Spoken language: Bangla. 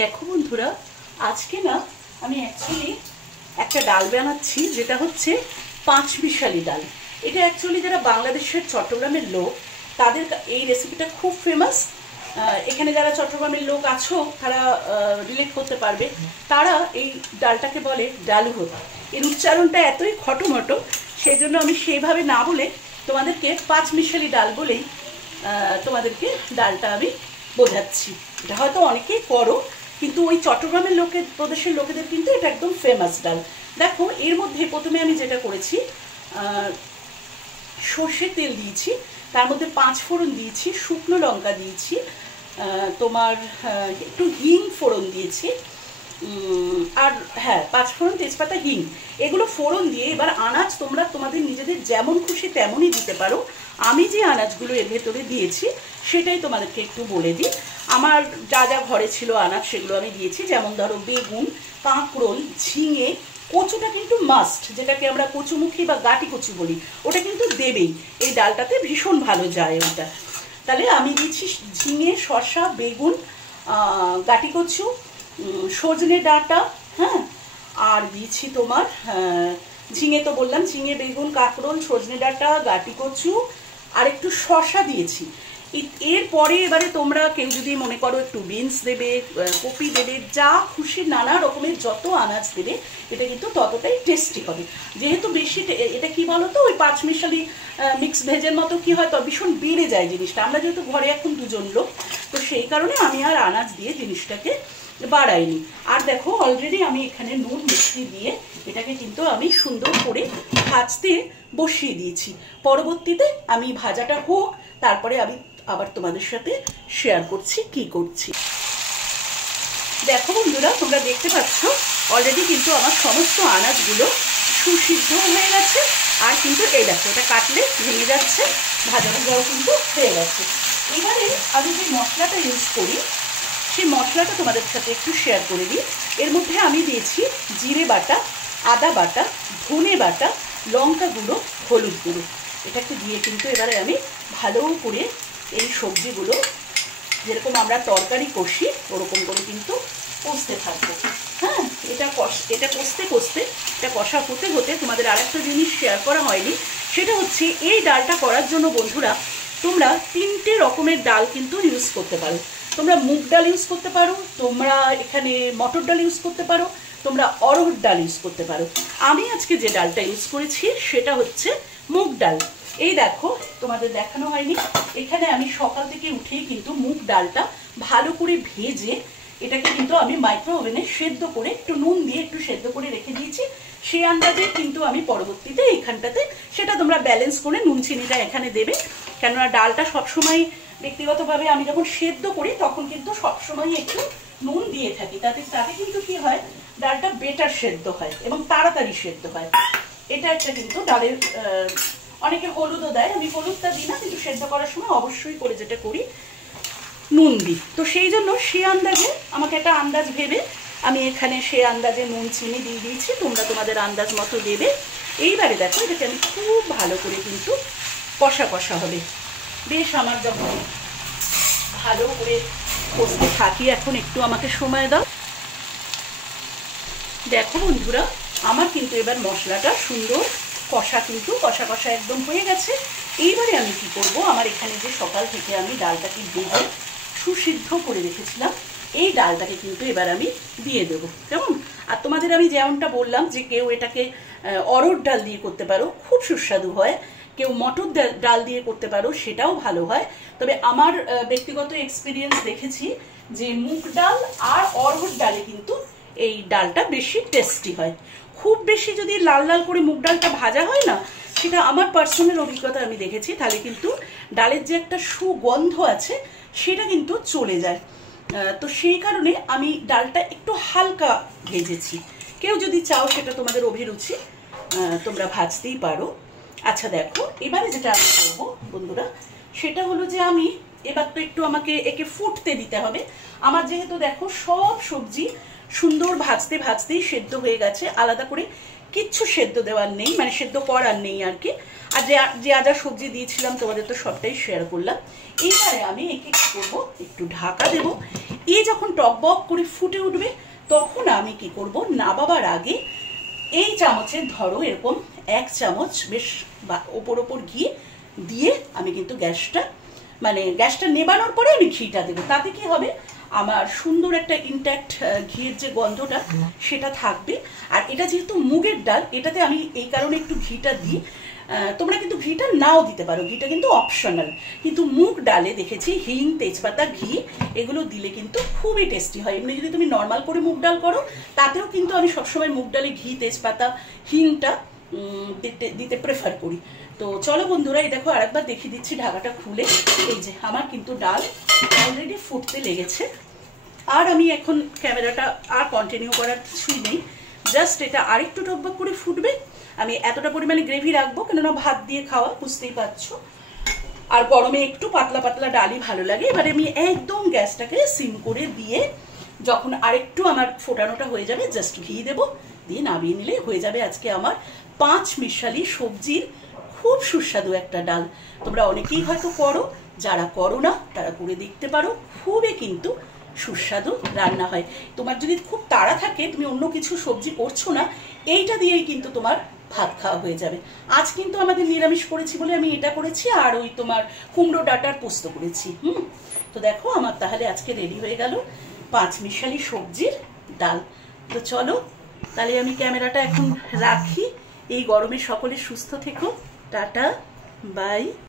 দেখো বন্ধুরা, আজকে না আমি অ্যাকচুয়ালি একটা ডাল বানাচ্ছি, যেটা হচ্ছে পাঁচমিশালি ডাল। এটা অ্যাকচুয়ালি যারা বাংলাদেশের চট্টগ্রামের লোক, তাদের এই রেসিপিটা খুব ফেমাস। এখানে যারা চট্টগ্রামের লোক আছো তারা রিলেট করতে পারবে। তারা এই ডালটাকে বলে ডালু ভাত। এর উচ্চারণটা এতই খটোমটো, সেই জন্য আমি সেইভাবে না বলে তোমাদেরকে পাঁচমিশালি ডাল বলেই তোমাদেরকে ডালটা আমি বোঝাচ্ছি। এটা হয়তো অনেকেই করো, কিন্তু ওই চট্টগ্রামের প্রদেশের লোকেদের কিন্তু এটা একদম ফেমাস ডাল। দেখো, এর মধ্যে প্রথমে আমি যেটা করেছি, সর্ষের তেল দিয়েছি, তার মধ্যে 5 ফোড়ন দিয়েছি, শুকনো লঙ্কা দিয়েছি, তোমার একটু হিং ফোড়ন দিয়েছি, আর হ্যাঁ 5 ফোড়ন, তেজপাতা, হিং, এগুলো ফোড়ন দিয়ে এবার আনাজ তোমরা তোমাদের নিজেদের যেমন খুশি তেমনই দিতে পারো। আমি যে আনাজগুলো এর ভেতরে দিয়েছি সেটাই তোমাদেরকে একটু বলে দিই। আমার যা যা ঘরে ছিল আনাজ সেগুলো আমি দিয়েছি। যেমন ধরো বেগুন, কাঁকরোল, ঝিঙে, কচুটা কিন্তু মাস্ট, যেটাকে আমরা কচুমুখী বা গাটি কচু বলি, ওটা কিন্তু দেবেই। এই ডালটাতে ভীষণ ভালো যায় ওটা। তাহলে আমি দিচ্ছি ঝিঙে, শসা, বেগুন, গাটি কচু, সজনে ডাঁটা, হ্যাঁ, আর দিয়েছি তোমার ঝিঙে তো বললাম, ঝিঙে, বেগুন, কাঁকরোল, সজনে ডাঁটা, গাটি কচু, আর একটু শসা দিয়েছি। এরপরে এবারে তোমরা কেউ যদি মনে করো একটু বিনস দেবে, কপি দেবে, যা খুশি নানা রকমের যত আনাজ দেবে, এটা কিন্তু ততটাই টেস্টি হবে। যেহেতু বেশি এটা কি বলো তো, ওই পাঁচমিশালি মিক্স ভেজের মতো কি হয় তো ভীষণ বেড়ে যায় জিনিসটা। আমরা যেহেতু ঘরে এখন 2 জন লোক, তো সেই কারণে আমি আর আনাজ দিয়ে জিনিসটাকে বাড়াইনি। আর দেখো, অলরেডি আমি এখানে নুন মিষ্টি দিয়ে এটাকে কিন্তু আমি সুন্দর করে ভাজতে বসিয়ে দিয়েছি। পরবর্তীতে আমি ভাজাটা হোক, তারপরে আমি আবার তোমাদের সাথে শেয়ার করছি কি করছি। দেখো বন্ধুরা, তোমরা দেখতে পাচ্ছ অলরেডি কিন্তু আমার সমস্ত আনাজগুলো সুসিদ্ধ হয়ে গেছে। আর কিন্তু এই দেখো, এটা কাটলে ভেঙে যাচ্ছে, ভাজা ভাজাও কিন্তু হয়ে গেছে। এবারে আমি যে মশলাটা ইউজ করি, সেই মশলাটা তোমাদের সাথে একটু শেয়ার করে দিই। এর মধ্যে আমি দিয়েছি জিরে বাটা, আদা বাটা, ধনে বাটা, লঙ্কা গুঁড়ো, হলুদ গুঁড়ো। এটাকে দিয়ে কিন্তু এবারে আমি ভালো করে এই সবজিগুলো যেরকম আমরা তরকারি কষি ওরকম করে কিন্তু কষতে থাকবো। হ্যাঁ, এটা কষতে কষতে, এটা কষা হতে হতে তোমাদের আর একটা জিনিস শেয়ার করা হয়নি, সেটা হচ্ছে এই ডালটা করার জন্য বন্ধুরা তোমরা 3টে রকমের ডাল কিন্তু ইউজ করতে পারো। তোমরা মুগ ডাল ইউজ করতে পারো, তোমরা এখানে মটর ডাল ইউজ করতে পারো, তোমরা অরহর ডাল ইউজ করতে পারো। আমি আজকে যে ডালটা ইউজ করেছি সেটা হচ্ছে মুগ ডাল। এই দেখো, তোমাদের দেখানো হয়নি, এখানে আমি সকাল থেকে উঠেই কিন্তু মুগ ডালটা ভালো করে ভেজে এটাকে কিন্তু আমি মাইক্রো ওভেনে সেদ্ধ করে একটু নুন দিয়ে একটু সেদ্ধ করে রেখে দিয়েছি। সেই আন্দাজে কিন্তু আমি পরবর্তীতে এইখানটাতে সেটা তোমরা ব্যালেন্স করে নুন চিনিটা এখানে দেবে। কেননা ডালটা সবসময় ব্যক্তিগতভাবে আমি যখন সেদ্ধ করি তখন কিন্তু সবসময় একটু নুন দিয়ে থাকি, তাতে কিন্তু কি হয়, ডালটা বেটার সেদ্ধ হয় এবং তাড়াতাড়ি সেদ্ধ হয়। এটা একটা কিন্তু ডালের, অনেকে হলুদও দেয়, আমি হলুদটা দিই না, কিন্তু সেদ্ধ করার সময় অবশ্যই করে যেটা করি নুন দিই। তো সেই জন্য সে আন্দাজে আমাকে একটা আন্দাজ ভেবে আমি এখানে সে আন্দাজে নুন চিনি দিয়ে দিয়েছি, তোমরা তোমাদের আন্দাজ মতো দেবে। এইবারে দেখো, এটাকে আমি খুব ভালো করে কিন্তু কষা কষা হবে। বেশ আমার যখন ভালো করে কষতে থাকি, এখন একটু আমাকে সময় দাও। দেখো বন্ধুরা, আমার কিন্তু এবার মশলাটা সুন্দর কষা কষা একদম হয়ে গেছে। এইবারে আমি কি করব, আমার এখানে যে সকাল থেকে আমি ডালটাকে ভেজে সুসিদ্ধ করে রেখেছিলাম, এই ডালটাকে কিন্তু এবার আমি দিয়ে দেবো। কেমন? আর তোমাদের আমি যেমনটা বললাম যে কেউ এটাকে অরহর ডাল দিয়ে করতে পারো, খুব সুস্বাদু হয়। কেউ মটর ডাল দিয়ে করতে পারো, সেটাও ভালো হয়। তবে আমার ব্যক্তিগত এক্সপিরিয়েন্স দেখেছি যে মুগ ডাল আর অরহর ডালে কিন্তু এই ডালটা বেশি টেস্টি হয়। খুব বেশি যদি লাল লাল করে মুগ ডালটা ভাজা হয় না, সেটা আমার পার্সোনাল অভিজ্ঞতা আমি দেখেছি, তাহলে কিন্তু ডালের যে একটা সুগন্ধ আছে সেটা কিন্তু চলে যায়। তো সেই কারণে আমি ডালটা একটু হালকা ভেজেছি। কেউ যদি চাও সেটা তোমাদের অভিরুচি, তোমরা ভাজতেই পারো। আচ্ছা দেখো, এবারে যেটা আমি করবো বন্ধুরা, সেটা হলো যে আমি এবার তো একটু আমাকে একে ফুটতে দিতে হবে। আমার যেহেতু দেখো সব সবজি সুন্দর ভাজতে ভাজতেই সেদ্ধ হয়ে গেছে, আলাদা করে কিচ্ছু সেদ্ধ দেওয়ার নেই, মানে সেদ্ধ করার নেই আর কি। আর যে যা সবজি দিয়েছিলাম তোমাদের তো সবটাই শেয়ার করলাম। এইবারে আমি একে কি করবো, একটু ঢাকা দেবো। এ যখন টকবক করে ফুটে উঠবে তখন আমি কি করব, নাবাবার আগে এই চামচের ধরো এরকম 1 চামচ বেশ ওপর ঘি দিয়ে আমি কিন্তু গ্যাসটা নেবানোর পরে আমি ঘিটা দেবো। তাতে কি হবে, আমার সুন্দর একটা ইনট্যাক্ট ঘিয়ের যে গন্ধটা সেটা থাকবে। আর এটা যেহেতু মুগের ডাল, এটাতে আমি এই কারণে একটু ঘিটা দিই। তোমরা কিন্তু ঘিটা নাও দিতে পারো, ঘিটা কিন্তু অপশনাল। কিন্তু মুগ ডালে দেখেছি হিং, তেজপাতা, ঘি এগুলো দিলে কিন্তু খুবই টেস্টি হয়। এমনি যদি তুমি নর্মাল করে মুগ ডাল করো তাতেও কিন্তু আমি সবসময় মুগ ডালে ঘি, তেজপাতা, হিংটা দিতে প্রেফার করি। তো চলো বন্ধুরা, এই দেখো আরেকবার দেখিয়ে দিচ্ছি ঢাকাটা খুলে। এই যে আমার কিন্তু ডাল অলরেডি ফুটতে লেগেছে। আর আমি এখন ক্যামেরাটা আর কন্টিনিউ করার কিছুই নেই, জাস্ট এটা আরেকটু টকবক করে ফুটবে। আমি এতটা পরিমাণে গ্রেভি রাখবো, কেননা ভাত দিয়ে খাওয়া, বুঝতেই পারছো। আর গরমে একটু পাতলা পাতলা ডালই ভালো লাগে। এবারে আমি একদম গ্যাসটাকে সিম করে দিয়ে যখন আরেকটু আমার ফোটানোটা হয়ে যাবে, জাস্ট ঘি দেবো, দিয়ে নামিয়ে নিলে হয়ে যাবে আজকে আমার 5 মিশালি সবজির খুব সুস্বাদু একটা ডাল। তোমরা অনেকেই হয়তো করো, যারা করো না তারা করে দেখতে পারো, খুবই কিন্তু সুস্বাদু রান্না হয়। তোমার যদি খুব তাড়া থাকে, তুমি অন্য কিছু সবজি করছো না, এইটা দিয়েই কিন্তু তোমার ভাত খাওয়া হয়ে যাবে। আজ কিন্তু আমাদের নিরামিষ করেছি বলে আমি এটা করেছি, আর ওই তোমার কুমড়ো ডাঁটার পোস্ত করেছি। তো দেখো আমার তাহলে আজকে রেডি হয়ে গেল 5 মিশালি সবজির ডাল। তো চলো তাহলে আমি ক্যামেরাটা এখন রাখি। এই গরমে সকলে সুস্থ থেকো, টাটা, বাই।